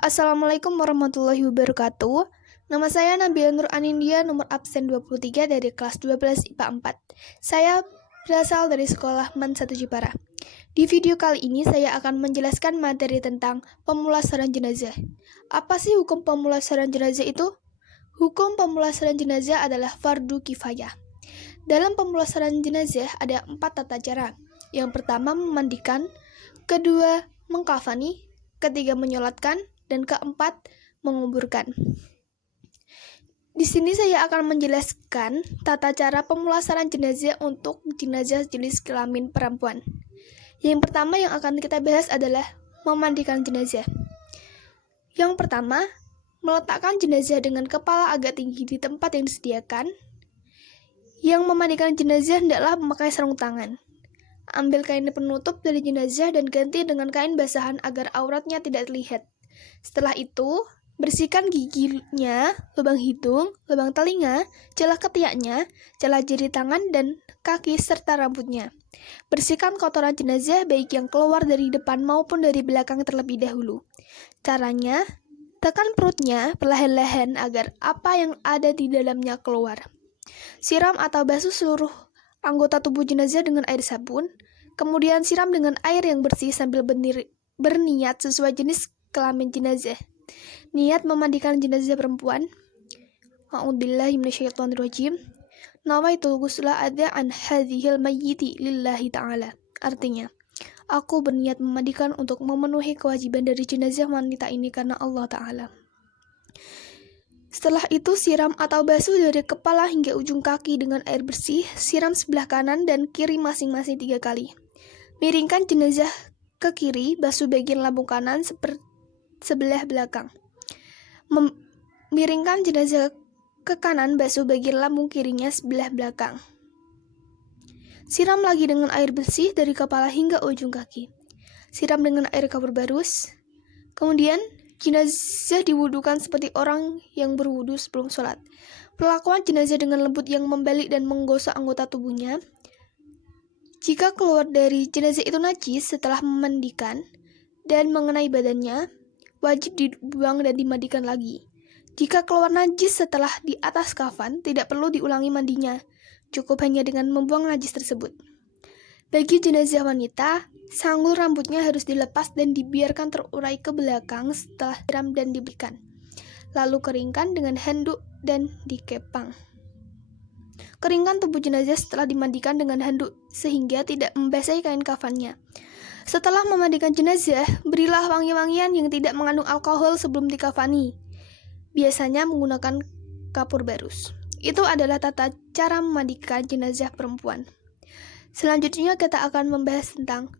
Assalamualaikum warahmatullahi wabarakatuh. Nama saya Nabila Nur Anindya, nomor absen 23 dari kelas 12 IPA 4. Saya berasal dari sekolah MAN 1 Jepara. Di video kali ini saya akan menjelaskan materi tentang pemulasaran jenazah. Apa sih hukum pemulasaran jenazah itu? Hukum pemulasaran jenazah adalah fardu kifayah. Dalam pemulasaran jenazah ada 4 tata cara. Yang pertama memandikan, kedua mengkafani, ketiga menyolatkan, dan keempat menguburkan. Di sini saya akan menjelaskan tata cara pemulasaran jenazah untuk jenazah jenis kelamin perempuan. Yang pertama yang akan kita bahas adalah memandikan jenazah. Yang pertama, meletakkan jenazah dengan kepala agak tinggi di tempat yang disediakan. Yang memandikan jenazah hendaklah memakai sarung tangan. Ambil kain penutup dari jenazah dan ganti dengan kain basahan agar auratnya tidak terlihat. Setelah itu, bersihkan giginya, lubang hidung, lubang telinga, celah ketiaknya, celah jari tangan dan kaki serta rambutnya. Bersihkan kotoran jenazah baik yang keluar dari depan maupun dari belakang terlebih dahulu. Caranya, tekan perutnya perlahan-lahan agar apa yang ada di dalamnya keluar. Siram atau basuh seluruh anggota tubuh jenazah dengan air sabun, kemudian siram dengan air yang bersih sambil berniat sesuai jenis kelamin jenazah. Niat memandikan jenazah perempuan. A'udzubillahi minasyaitonirrajim. Nawaitul ghusla an hadhil mayyiti lillahi ta'ala. Artinya, aku berniat memandikan untuk memenuhi kewajiban dari jenazah wanita ini karena Allah Ta'ala. Setelah itu siram atau basuh dari kepala hingga ujung kaki dengan air bersih, siram sebelah kanan dan kiri masing-masing 3 kali. Miringkan jenazah ke kiri, basuh bagian lambung kanan sebelah belakang. Miringkan jenazah ke kanan, basuh bagian lambung kirinya sebelah belakang. Siram lagi dengan air bersih dari kepala hingga ujung kaki. Siram dengan air kapur barus. Kemudian, jenazah diwudukan seperti orang yang berwudu sebelum sholat. Perlakuan jenazah dengan lembut yang membalik dan menggosok anggota tubuhnya. Jika keluar dari jenazah itu najis setelah memandikan dan mengenai badannya, wajib dibuang dan dimandikan lagi. Jika keluar najis setelah di atas kafan, tidak perlu diulangi mandinya. Cukup hanya dengan membuang najis tersebut. Bagi jenazah wanita, sanggul rambutnya harus dilepas dan dibiarkan terurai ke belakang setelah siram dan diberikan. Lalu keringkan dengan handuk dan dikepang. Keringkan tubuh jenazah setelah dimandikan dengan handuk sehingga tidak membasahi kain kafannya. Setelah memandikan jenazah, berilah wangi-wangian yang tidak mengandung alkohol sebelum dikafani. Biasanya menggunakan kapur barus. Itu adalah tata cara memandikan jenazah perempuan. Selanjutnya kita akan membahas tentang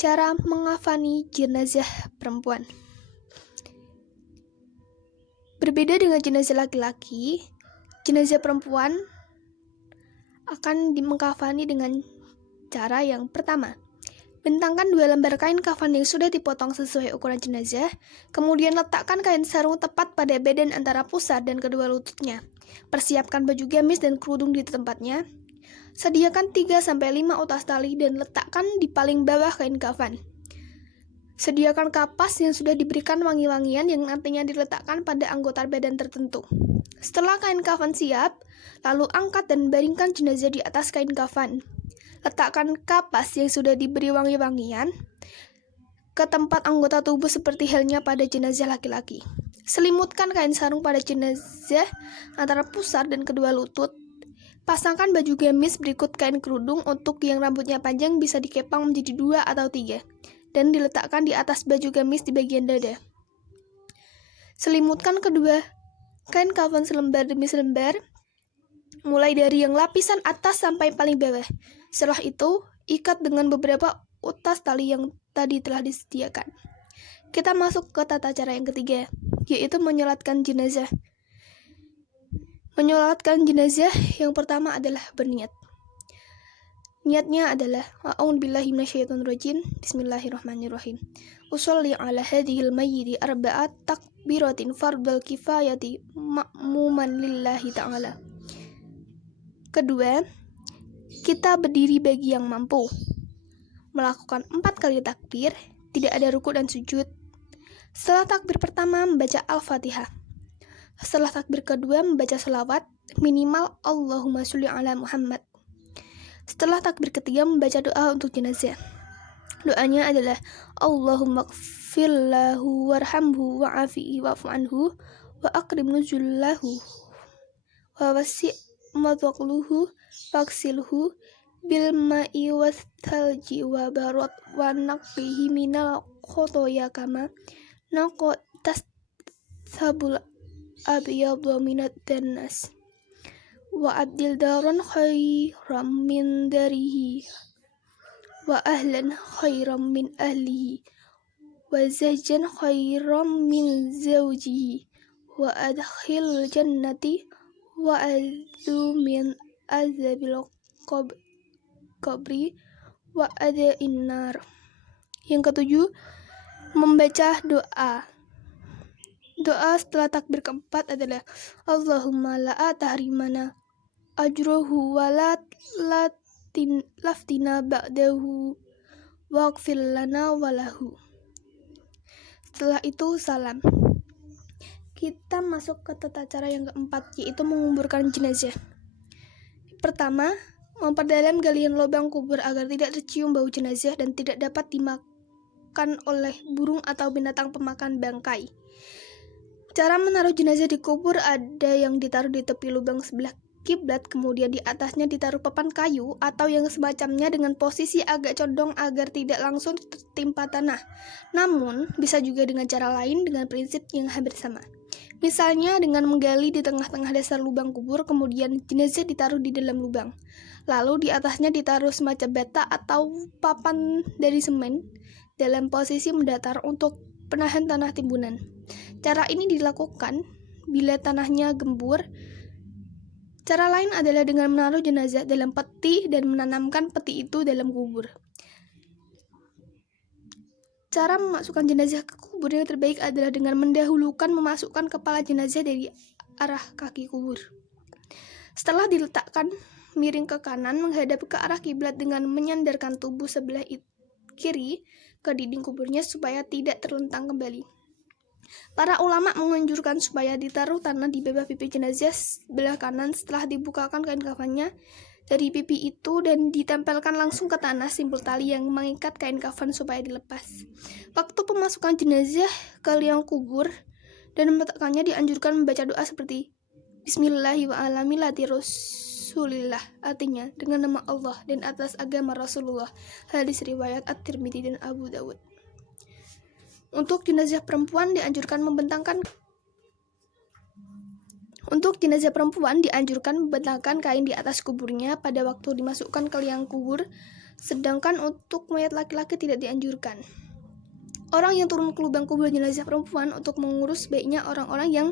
cara mengafani jenazah perempuan. Berbeda dengan jenazah laki-laki, jenazah perempuan akan mengkafani dengan cara yang pertama. Bentangkan 2 lembar kain kafan yang sudah dipotong sesuai ukuran jenazah, kemudian letakkan kain sarung tepat pada badan antara pusar dan kedua lututnya. Persiapkan baju gamis dan kerudung di tempatnya. Sediakan 3-5 utas tali dan letakkan di paling bawah kain kafan. Sediakan kapas yang sudah diberikan wangi-wangian yang nantinya diletakkan pada anggota badan tertentu. Setelah kain kafan siap, lalu angkat dan baringkan jenazah di atas kain kafan. Letakkan kapas yang sudah diberi wangi-wangian ke tempat anggota tubuh seperti halnya pada jenazah laki-laki. Selimutkan kain sarung pada jenazah antara pusar dan kedua lutut. Pasangkan baju gamis berikut kain kerudung. Untuk yang rambutnya panjang bisa dikepang menjadi 2 atau 3 dan diletakkan di atas baju gamis di bagian dada. Selimutkan kedua kain kafan selembar demi selembar, mulai dari yang lapisan atas sampai paling bawah. Setelah itu, ikat dengan beberapa utas tali yang tadi telah disediakan. Kita masuk ke tata cara yang ketiga, yaitu menyolatkan jenazah. Menyolatkan jenazah yang pertama adalah berniat. Niatnya adalah a'udzubillahi minasyaitonirrajim. Bismillahirrahmanirrahim. Usolli ala hadhil mayyiti arba'at takbiratin fardal kifayati ma'muman lillahi ta'ala. Kedua, kita berdiri bagi yang mampu. Melakukan 4 kali takbir, tidak ada ruku dan sujud. Setelah takbir pertama membaca Al-Fatihah. Setelah takbir kedua membaca sholawat minimal Allahumma sholli ala Muhammad. Setelah takbir ketiga membaca doa untuk jenazah. Doanya adalah Allahumma gfir lahu warhamhu wa'afihi wa'fu anhu wa akrim nuzulahu wa wasi' madhaqluhu waksilhu bil ma'i wastalji wa barot wa naqbihi minal khotoya kama naqotas sabul abiyadhu minad danas wa abdil daron khairam min darihi wa ahlan khairam min ahlihi wa zawjan khairam min zawjihi wa adkhil jannati wa adzu min azabil qabri wa adain nar. Yang ketujuh, membaca doa. Doa setelah takbir keempat adalah Allahumma la tahrimana ajruhu wa la laftina ba'dahu waghfir lana walahu. Setelah itu salam. Kita masuk ke tata cara yang keempat, yaitu menguburkan jenazah. Pertama, memperdalam galian lubang kubur agar tidak tercium bau jenazah dan tidak dapat dimakan oleh burung atau binatang pemakan bangkai. Cara menaruh jenazah di kubur ada yang ditaruh di tepi lubang sebelah kiblat, kemudian di atasnya ditaruh papan kayu atau yang semacamnya dengan posisi agak condong agar tidak langsung tertimpa tanah. Namun, bisa juga dengan cara lain dengan prinsip yang hampir sama. Misalnya dengan menggali di tengah-tengah dasar lubang kubur, kemudian jenazah ditaruh di dalam lubang. Lalu di atasnya ditaruh semacam bata atau papan dari semen dalam posisi mendatar untuk penahan tanah timbunan. Cara ini dilakukan bila tanahnya gembur. Cara lain adalah dengan menaruh jenazah dalam peti dan menanamkan peti itu dalam kubur. Cara memasukkan jenazah ke kubur yang terbaik adalah dengan mendahulukan memasukkan kepala jenazah dari arah kaki kubur. Setelah diletakkan miring ke kanan menghadap ke arah kiblat dengan menyandarkan tubuh sebelah kiri ke dinding kuburnya supaya tidak terlentang kembali. Para ulama menganjurkan supaya ditaruh tanah di bawah pipi jenazah sebelah kanan setelah dibukakan kain kafannya dari pipi itu dan ditempelkan langsung ke tanah simpul tali yang mengikat kain kafan supaya dilepas. Waktu pemasukan jenazah ke liang kubur dan meletakkannya dianjurkan membaca doa seperti Bismillahirrahmanirrahim, artinya dengan nama Allah dan atas agama Rasulullah. Hadis riwayat At-Tirmidzi dan Abu Dawud. Untuk jenazah perempuan dianjurkan membentangkan kain di atas kuburnya pada waktu dimasukkan ke liang kubur, sedangkan untuk mayat laki-laki tidak dianjurkan. Orang yang turun ke lubang kubur jenazah perempuan untuk mengurus baiknya orang-orang yang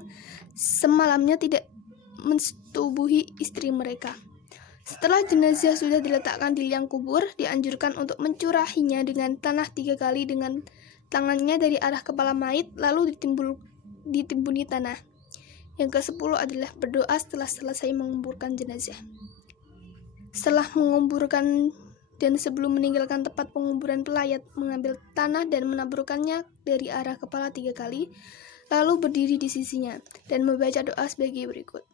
semalamnya tidak mensetubuhi istri mereka. Setelah jenazah sudah diletakkan di liang kubur, dianjurkan untuk mencurahinya dengan tanah 3 kali dengan tangannya dari arah kepala mayit, lalu ditimbuni tanah. Yang ke-10 adalah berdoa setelah selesai menguburkan jenazah. Setelah menguburkan dan sebelum meninggalkan tempat penguburan pelayat, mengambil tanah dan menaburkannya dari arah kepala 3 kali, lalu berdiri di sisinya dan membaca doa sebagai berikut.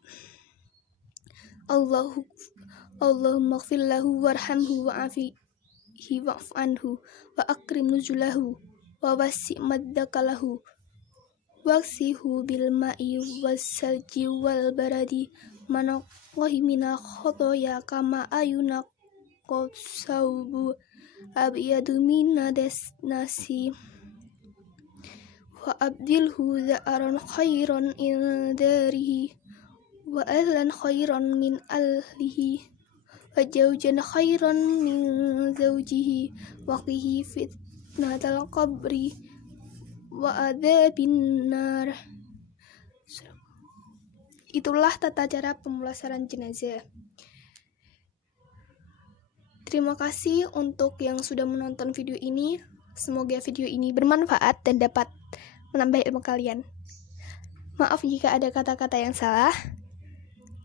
Allahumma gfir lahu warhamhu wa'afihi wa'fu anhu wa akrim nuzulahu wa wasi' madakalahu waksihu bil ma'i wassalji wal baradi manaqahi mina khotoya kama ayuna qasaubu abiyadu mina desnasi wa abdilhu za'aran khairan indarihi wa ahlan khairan min ahlihi wa zawjan khairan min zawjihi wa qihi fitnatal qabri wa adzabin nar. Itulah tata cara pemulasaran jenazah. Terima kasih untuk yang sudah menonton video ini. Semoga video ini bermanfaat dan dapat menambah ilmu kalian. Maaf jika ada kata-kata yang salah.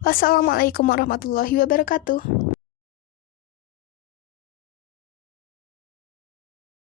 Wassalamualaikum warahmatullahi wabarakatuh.